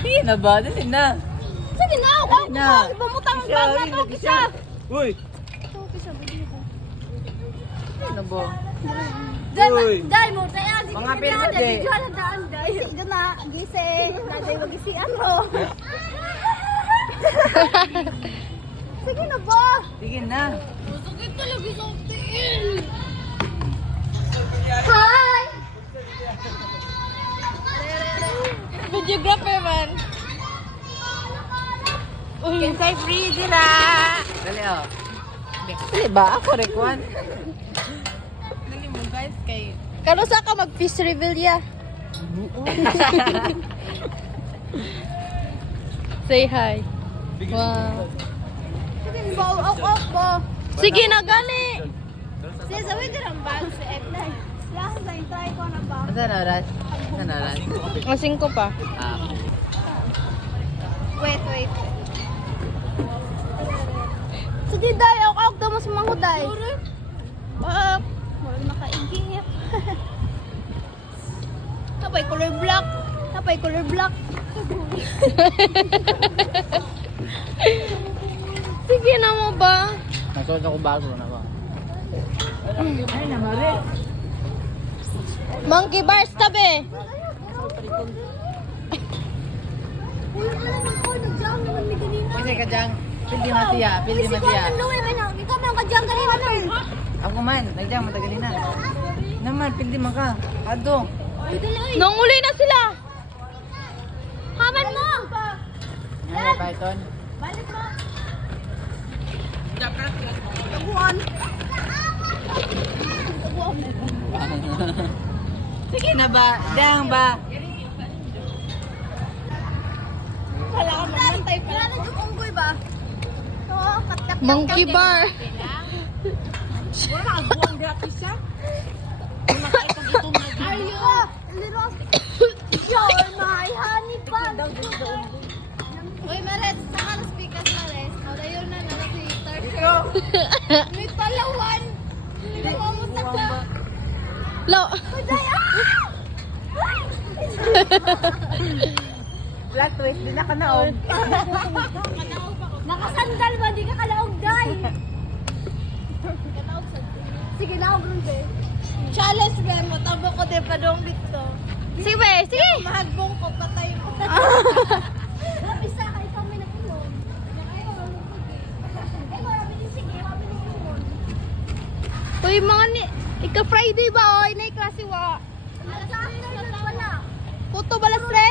Hindi na ba? Dali na. Sige na, ako na. Bumutang ang bag na to, kisa. Uy! Ito, kisa, bigyan ko. Ano ba? Day mo, tayo. Mga pirate. Day. Sige na, gising. Naday magisi ano. Sige na ba? Sige na. Sakit talaga sa tiin. Hi! Videographer man. Kinsay free sila. Dali oh. Dali ba? Ako rekwan. Dali mo guys kay... Kano sa ka mag-fish reveal ya? Say hi. Wow. Sige ba, ok ba? Sige na gani. Sige, sabi ka ng bag sa F9. Last time, try ko na ba? Saan oras? Saan oras? Masing ko pa. Ah. Wait. Sige, day. Ako daw mas manguday. Wala nakaigip. Napay color black. Sige na mo ba? Nagsuot ako bago na ba? Ay namari. Monkey bars tabi. Kasi kadyang, pildi masiya. Ako man, nagyang matagalin na. Naman, pildi maka. Ado. Nanguli na sila. Haman mo. Ano ba ito? Balik mo. Taguan. Sige na ba? Dang ba? Wala ka mamantay pa. Wala na yung unggoy ba? Oo, kat. Monkey bar. Wala ka buwang gratis siya? Are you little? You're my honey bun. Uy, Mares, saka na speakers, Mares. Malayo na si Tarso. May palawan. Palawan mo sa ka. Lo. Black twist, di na ka naon. Nakasandal ba? Di ka kalaog, day. Sige na, ako rin, day. Challenge game mo. Tabo ko din pa doon dito. Sige. Mahagbong ko, patay mo. Isa, ay kami na kulon. Uy, mga ni... Ika-Friday ba? Oy, na klase wa. Alas after na wala. Kuto balas, pre?